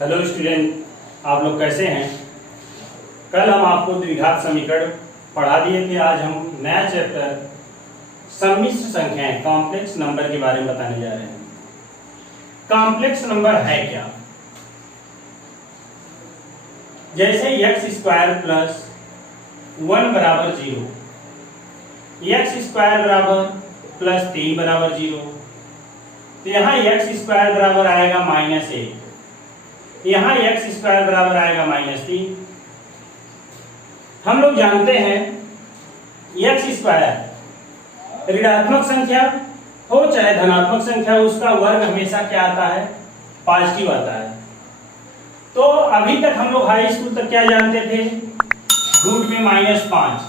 Hello student, आप लोग कैसे हैं। कल हम आपको द्विघात समीकरण पढ़ा दिए थे। आज हम नया चैप्टर सम्मिश्र संख्याएं कॉम्प्लेक्स नंबर के बारे में बताने जा रहे हैं। कॉम्प्लेक्स नंबर है क्या? जैसे एक्स स्क्वायर प्लस 1 बराबर 0, एक्स स्क्वायर बराबर प्लस 3 बराबर 0, तो यहाँ एक्स स्क्वायर बराबर आएगा -1, यहाँ एक्स स्क्वायर बराबर आएगा -3। हम लोग जानते हैं एक्स स्क्वायर ऋणात्मक संख्या हो चाहे धनात्मक संख्या हो, उसका वर्ग हमेशा क्या आता है? पॉजिटिव आता है। तो अभी तक हम लोग हाई स्कूल तक क्या जानते थे? रूट में -5,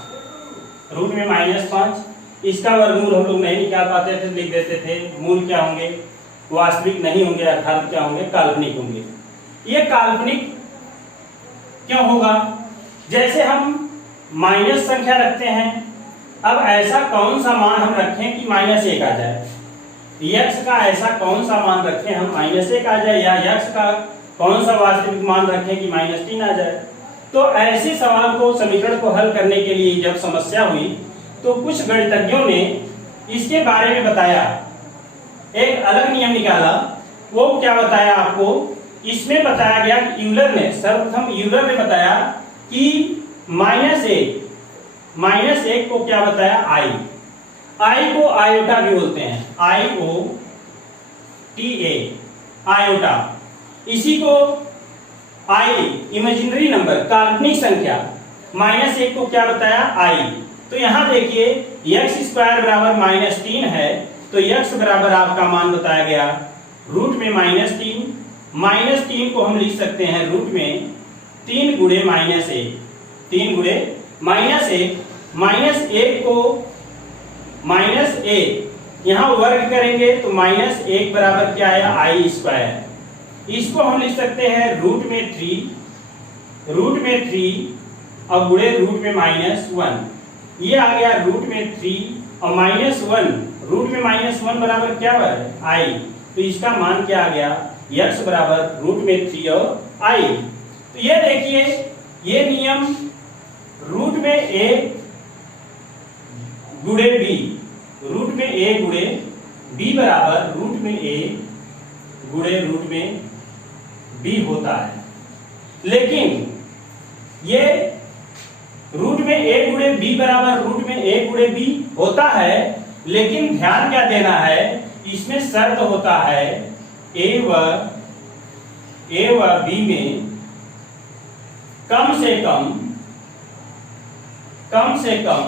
रूट में -5 इसका वर्गमूल हम लोग नहीं निकाल पाते थे, लिख देते थे मूल क्या होंगे? वास्तविक नहीं होंगे, अर्थात क्या होंगे? काल्पनिक होंगे। ये काल्पनिक क्यों होगा? जैसे हम माइनस संख्या रखते हैं, अब ऐसा कौन सा मान हम रखें कि -1 आ जाए? x का ऐसा कौन सा मान रखें हम -1 आ जाए, या x का कौन सा वास्तविक मान रखें कि -3 आ जाए? तो ऐसे सवाल को, समीकरण को हल करने के लिए जब समस्या हुई तो कुछ गणितज्ञों ने इसके बारे में बताया, एक अलग नियम निकाला। वो क्या बताया आपको? इसमें बताया गया कि यूलर ने, सर्वप्रथम यूलर ने बताया कि -1 को क्या बताया? आई को आयोटा भी बोलते हैं, IOTA, आयोटा। इसी को आई इमेजिनरी नंबर, काल्पनिक संख्या, -1 को क्या बताया? आई। तो यहां देखिए एक्स स्क्वायर बराबर -3 है, तो x बराबर आपका मान बताया गया रूट में -3। -3 को हम लिख सकते हैं रूट में 3 गुणे -1, 3 गुणे -1, -1 को -1 यहाँ वर्ग करेंगे तो -1 बराबर क्या आया? आई स्क्वायर। इसको हम लिख सकते हैं रूट में 3 और गुणे रूट में -1, ये आ गया रूट में 3 और -1, रूट में -1 बराबर क्या है? आई। तो इसका मान क्या आ गया? x बराबर रूट में 3 और i। तो ये देखिए, ये नियम रूट में a गुणे b, रूट में a गुणे b बराबर रूट में a गुणे रूट में b होता है। लेकिन ये रूट में a गुणे b बराबर रूट में a गुणे b होता है, लेकिन ध्यान क्या देना है? इसमें शर्त होता है a व b में कम से कम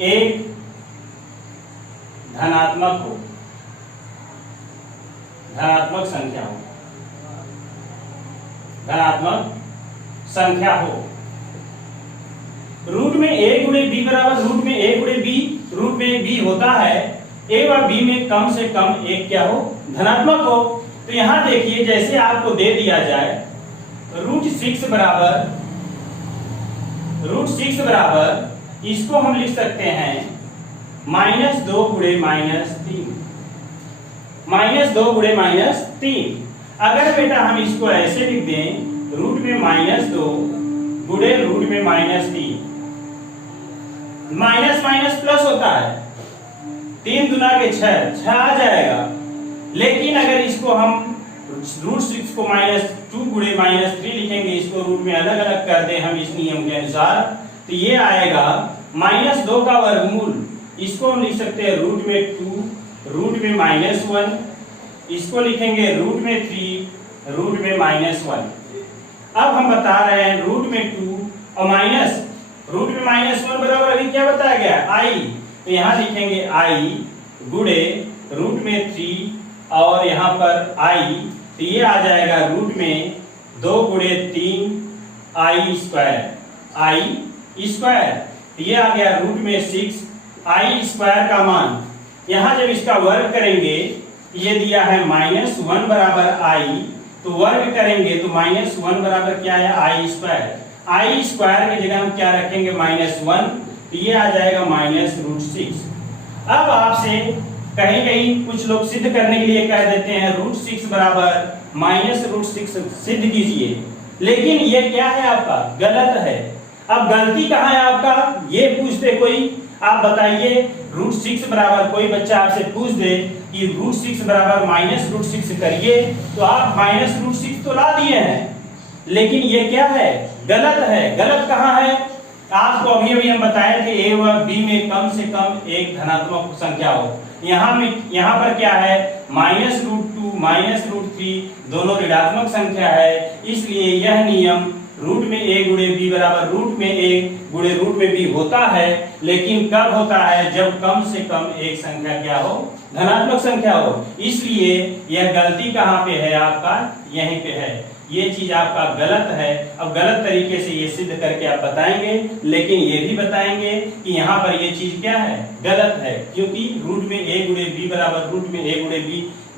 एक धनात्मक हो, धनात्मक संख्या हो। रूट में a गुणे b बराबर रूट में a गुणे b, रूट में b होता है, a व b में कम से कम एक क्या हो? धनात्मक हो। तो यहां देखिए, जैसे आपको दे दिया जाए रूट 6 बराबर इसको हम लिख सकते हैं -2 गुणे -3। अगर बेटा हम इसको ऐसे लिख दें रूट में -2 गुणे रूट में -3, माइनस प्लस होता है, 3 दुना के 6 आ जाएगा। लेकिन अगर इसको हम रूट 6 को -2 गुणे -3 लिखेंगे, इसको रूट में अलग अलग कर दें हम इस नियम के अनुसार, तो ये आएगा -2 का वर्गमूल। इसको हम लिख सकते हैं रूट में 2 रूट में -1, इसको लिखेंगे रूट में 3 रूट में -1। अब हम बता रहे हैं रूट में 2 और माइनस रूट में -1 बराबर अभी क्या बताया गया? आई। तो यहाँ लिखेंगे आई गुणे रूट में 3 और यहाँ पर आई, तो ये आ जाएगा रूट में 2 गुणे 3 आई स्क्वायर, ये आ गया रूट में 6 आई स्क्वायर का मान। यहाँ जब इसका वर्ग करेंगे, ये दिया है -1 बराबर आई, तो वर्ग करेंगे तो -1 बराबर क्या है? आई स्क्वायर। आई स्क्वायर की जगह हम क्या रखेंगे? -1, तो ये आ जाएगा -√6। अब आपसे कहीं कहीं कुछ लोग सिद्ध करने के लिए कह देते हैं √6 बराबर -√6 सिद्ध कीजिए, लेकिन ये क्या है आपका गलत है। अब गलती कहाँ है आपका, ये पूछते कोई, आप बताइए √6 बराबर, कोई बच्चा आपसे पूछ दे कि √6 बराबर -√6 करिए, तो आप -√6 तो ला दिए हैं, लेकिन ये क्या है गलत है। गलत कहाँ है, आपको अभी अभी हम बताए थे a व b में कम से कम एक धनात्मक संख्या हो। यहाँ पर क्या है -√2 -√3 दोनों ऋणात्मक संख्या है, इसलिए यह नियम रूट में a गुणे b बराबर रूट में a गुणे रूट में b होता है, लेकिन कब होता है जब कम से कम एक संख्या क्या हो, धनात्मक संख्या हो। इसलिए यह गलती कहाँ पे है आपका, यहीं पे है, ये चीज आपका गलत है। अब गलत तरीके से ये सिद्ध करके आप बताएंगे, लेकिन ये भी बताएंगे कि यहाँ पर ये चीज क्या है गलत है, क्योंकि रूट में a गुणे b बराबर रूट में a गुणे b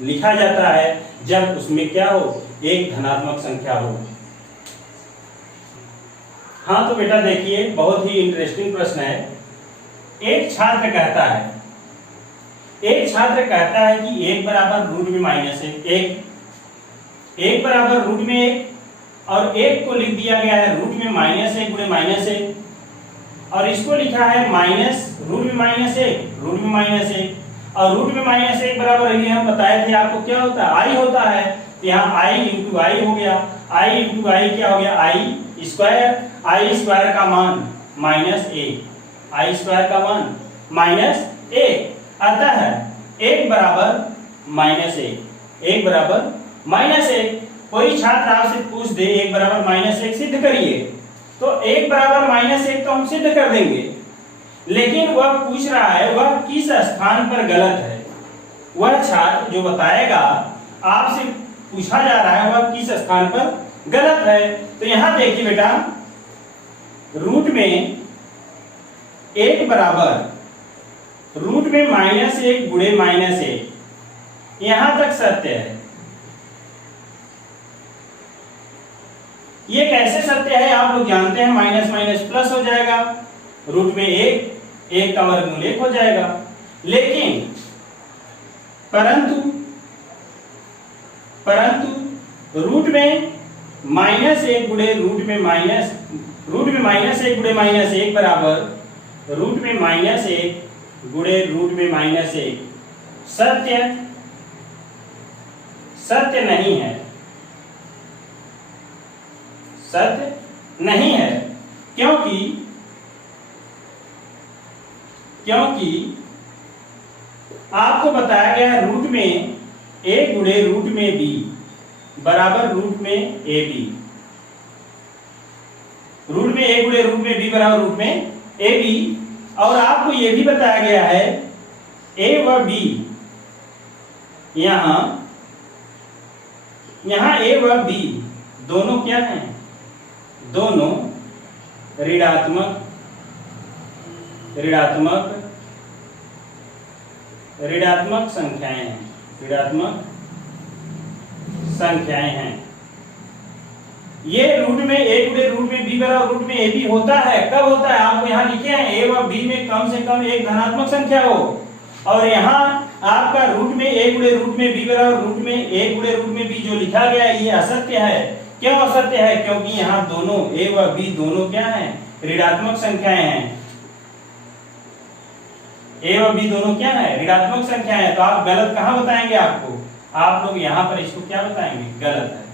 लिखा जाता है जब उसमें क्या हो, एक धनात्मक संख्या हो। हाँ तो बेटा देखिए, बहुत ही इंटरेस्टिंग प्रश्न है। एक छात्र कहता है कि 1 बराबर रूट में -1, 1 बराबर रूट में 1 और 1 को लिख दिया गया है रूट में -1 गुणे -1, और इसको लिखा है माइनस रूट में -1 रूट में -1, और रूट में -1 बराबर ये हम बताए थे आपको क्या होता है, i होता है। तो यहाँ i इंटू आई हो गया, i इंटू आई क्या हो गया, i स्क्वायर का मान -1, i स्क्वायर का मान -1, अतः 1 बराबर -1, 1 बराबर -1। कोई छात्र आपसे पूछ दे 1 बराबर -1 सिद्ध करिए, तो 1 बराबर -1 तो हम सिद्ध कर देंगे, लेकिन वह पूछ रहा है वह किस स्थान पर गलत है। वह छात्र जो बताएगा, आपसे पूछा जा रहा है वह किस स्थान पर गलत है। तो यहां देखिए बेटा, रूट में 1 बराबर रूट में -1 गुणे -1, यहां तक सत्य है। ये कैसे सत्य है आप लोग जानते हैं, माइनस माइनस प्लस हो जाएगा, रूट में 1 का वर्गमूल 1 हो जाएगा। लेकिन परंतु रूट में -1 गुणे रूट में -1 गुणे -1 बराबर रूट में -1 गुणे रूट में -1 सत्य नहीं है, सत्य नहीं है। क्योंकि आपको बताया गया है रूट में a गुणे रूट में b बराबर रूट में ab, रूट में a गुणे रूट में b बराबर रूट में ab, और आपको यह भी बताया गया है a व b, यहां a व b दोनों क्या हैं, दोनों ऋणात्मक संख्याएं हैं। ये रूट में a गुणे रूट में b बराबर रूट में ab होता है, कब होता है आपको यहाँ लिखे हैं a व b में कम से कम एक धनात्मक संख्या हो, और यहाँ आपका रूट में a गुणे रूट में b बराबर रूट में a गुणे रूट में b जो लिखा गया है ये असत्य है। क्यों असत्य है, क्योंकि यहाँ दोनों a व b दोनों क्या हैं, ऋणात्मक संख्याएं हैं। a व b दोनों क्या है, ऋणात्मक संख्याएं हैं। तो आप गलत कहाँ बताएंगे, आपको आप लोग यहाँ पर इसको क्या बताएंगे, गलत है।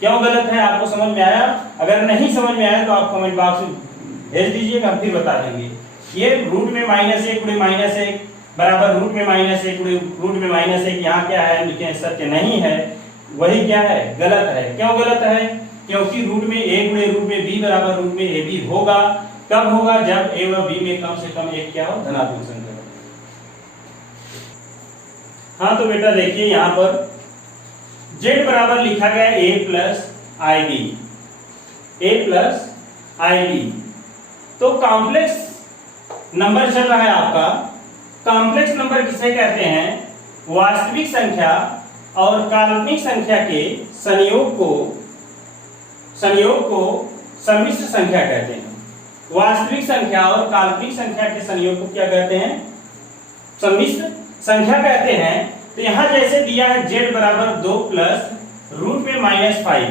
क्यों गलत है आपको समझ में आया? अगर नहीं समझ में आया तो आप कमेंट बॉक्स में भेज दीजिएगा, हम फिर बता देंगे। ये रूट में -1 गुणे -1 बराबर रूट में -1 गुणे रूट में -1, यहाँ क्या है लिखे सत्य नहीं है, वही क्या है, गलत है। क्यों गलत है, क्योंकि रूट में a गुणे रूट में b बराबर रूट में ab होगा। कब होगा, जब a व b में कम से कम एक क्या हो, धनात्मक संख्या। हाँ तो बेटा देखिए यहाँ पर z बराबर लिखा गया a प्लस ib, तो कॉम्प्लेक्स नंबर चल रहा है आपका। कॉम्प्लेक्स नंबर किसे कहते हैं, वास्तविक संख्या और काल्पनिक संख्या के संयोग को सम्मिश्र संख्या कहते हैं। वास्तविक संख्या और काल्पनिक संख्या के संयोग को क्या कहते हैं, सम्मिश्र संख्या कहते हैं। तो यहां जैसे दिया है z बराबर 2 प्लस रूट में -5,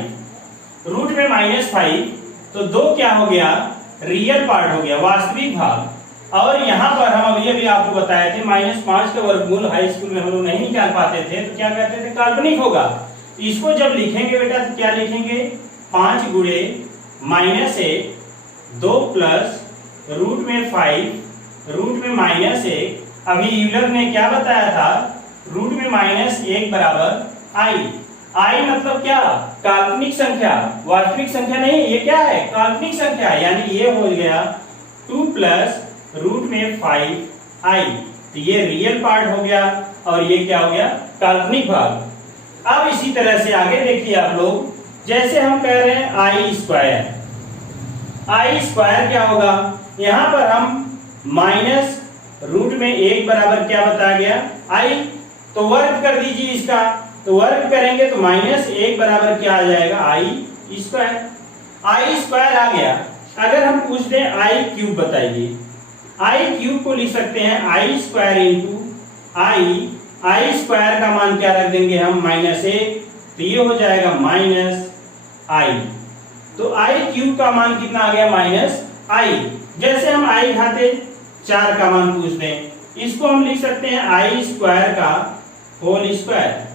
रूट में -5, तो 2 क्या हो गया, रियल पार्ट हो गया, वास्तविक भाग। और यहाँ पर हम अभी आपको बताए थे -5 का वर्गमूल हाई स्कूल में हम लोग नहीं निकाल पाते थे, तो क्या कहते थे, काल्पनिक होगा। इसको जब लिखेंगे बेटा तो क्या लिखेंगे, 5 गुणे -1, 2 प्लस रूट में 5 रूट में -1। अभी यूलर ने क्या बताया था, रूट में -1 बराबर i मतलब क्या, काल्पनिक संख्या, वास्तविक संख्या नहीं, ये क्या है, काल्पनिक संख्या। यानी ये हो गया 2 प्लस रूट में 5i, तो ये रियल पार्ट हो गया और ये क्या हो गया, काल्पनिक भाग। अब इसी तरह से आगे देखिए आप लोग, जैसे हम कह रहे हैं आई स्क्वायर क्या होगा, यहां पर हम माइनस रूट में 1 बराबर क्या बताया गया, i, तो वर्ग कर दीजिए इसका, तो वर्ग करेंगे तो -1 बराबर क्या आ जाएगा, आई स्क्वायर आ गया। अगर हम पूछ दें आई क्यूब बताइए, आई क्यूब को लिख सकते हैं आई स्क्वायर इंटू आई स्क्वायर का मान क्या रख देंगे हम, -1, तो ये हो जाएगा -i। तो आई क्यूब का मान कितना आ गया, -i। जैसे हम आई घाते 4 का मान पूछ दें, इसको हम लिख सकते हैं आई स्क्वायर का होल स्क्वायर।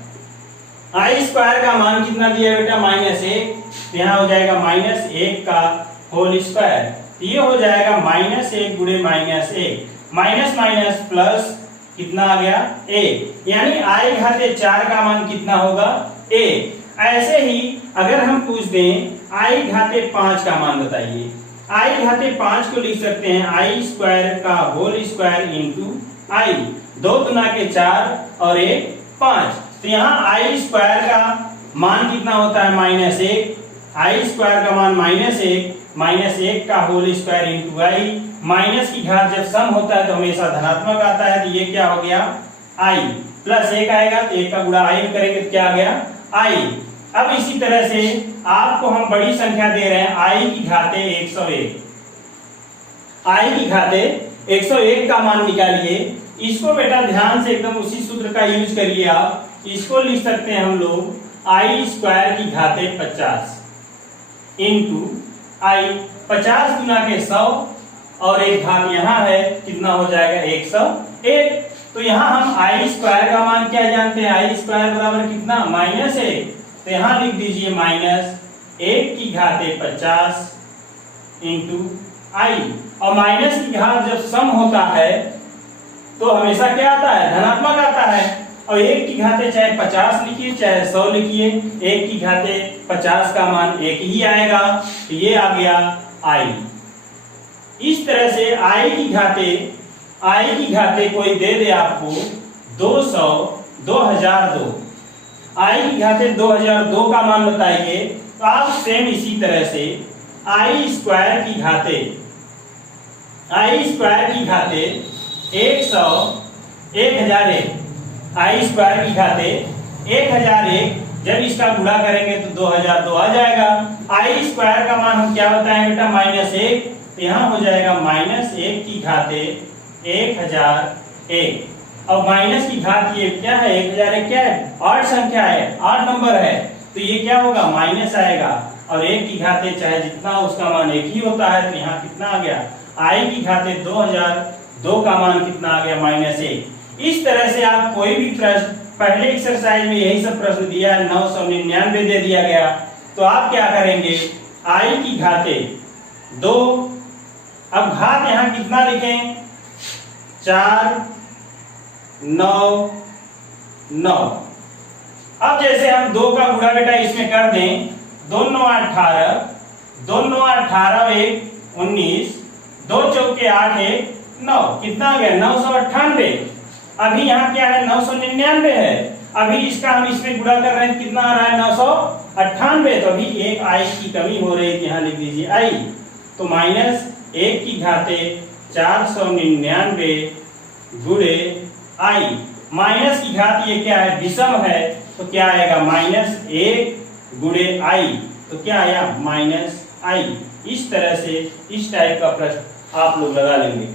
आई स्क्वायर का मान कितना दिया है बेटा, -1, तो यहाँ हो जाएगा -1 का होल स्क्वायर, तो ये हो जाएगा -1 गुणे -1, माइनस माइनस प्लस कितना आ गया, a, यानी आई घाते 4 का मान कितना होगा, a। ऐसे ही अगर हम पूछ दें आई घाते 5 का मान बताइए, आई घाते 5 को लिख सकते हैं आई स्क्वायर का होल स्क्वायर इंटू आई, 2 गुना के 4 और 1 5, तो यहाँ आई स्क्वायर का मान कितना होता है, -1, आई स्क्वायर का मान -1 का होल स्क्वायर इंटू आई। माइनस की घात जब सम होता है तो हमेशा धनात्मक आता है, तो ये क्या हो गया, आई, प्लस 1 आएगा तो 1 का गुणा आई करेंगे तो क्या आ गया, आई। अब इसी तरह से आपको हम बड़ी संख्या दे रहे हैं आई की घाते 101, आई की घाते 101 का मान निकालिए। इसको बेटा ध्यान से एकदम उसी सूत्र का यूज करिए आप, इसको लिख सकते हैं हम लोग आई स्क्वायर की घाते 50 इंटू आई, 50 गुना के 100 और एक घात यहाँ है, कितना हो जाएगा 101। तो यहाँ हम आई स्क्वायर का मान क्या जानते हैं, आई स्क्वायर बराबर कितना, -1, तो यहाँ लिख दीजिए -1 की घाते 50 इंटू आई। और माइनस की घात जब सम होता है तो हमेशा क्या आता है, धनात्मक आता है। और 1 की घाते चाहे 50 लिखिए चाहे 100 लिखिए, 1 की घाते 50 का मान 1 ही आएगा, तो ये आ गया आई। इस तरह से आई की घाते कोई दे दे आपको 200, 2002, आई की घाते 2002 का मान बताइए, तो आप सेम इसी तरह से आई स्क्वायर की घाते 100, 1001, आई स्क्वायर की घाते 1001, जब इसका गुणा करेंगे तो 2002 आ जाएगा। आई स्क्वायर का मान हम क्या बताएं बेटा, -1, तो यहाँ हो जाएगा -1 की घाते 1001। और माइनस की घात ये क्या है, 1001 क्या है, 8 संख्या है, 8 नंबर है, तो ये क्या होगा, माइनस आएगा। और 1 की घाते चाहे जितना उसका मान 1 ही होता है, तो यहाँ कितना आ गया, आई की घाते 2002 का मान कितना आ गया, -1। इस तरह से आप कोई भी प्रश्न, पहले एक्सरसाइज में यही सब प्रश्न दिया है, 999 दे दिया गया, तो आप क्या करेंगे, आई की घाते 2, अब घात यहाँ कितना लिखें, 4, 9, 9। अब जैसे हम 2 का गुणा बेटा इसमें कर दें, 2 9 18, 2 9 18 1 19, 2 चौके 8 1 9, कितना आ गया, 998। अभी यहाँ क्या है, 999 है, अभी इसका हम इसमें गुणा कर रहे हैं, कितना आ रहा है, 998, तो अभी एक आई की कमी हो रही है, यहाँ लिख दीजिए आई। तो -1 की घाते 499 गुणे आई, माइनस की घात ये क्या है, विषम है, तो क्या आएगा, -1 गुणे आई, तो क्या आया, -i। इस तरह से इस टाइप का प्रश्न आप लोग लगा लेंगे।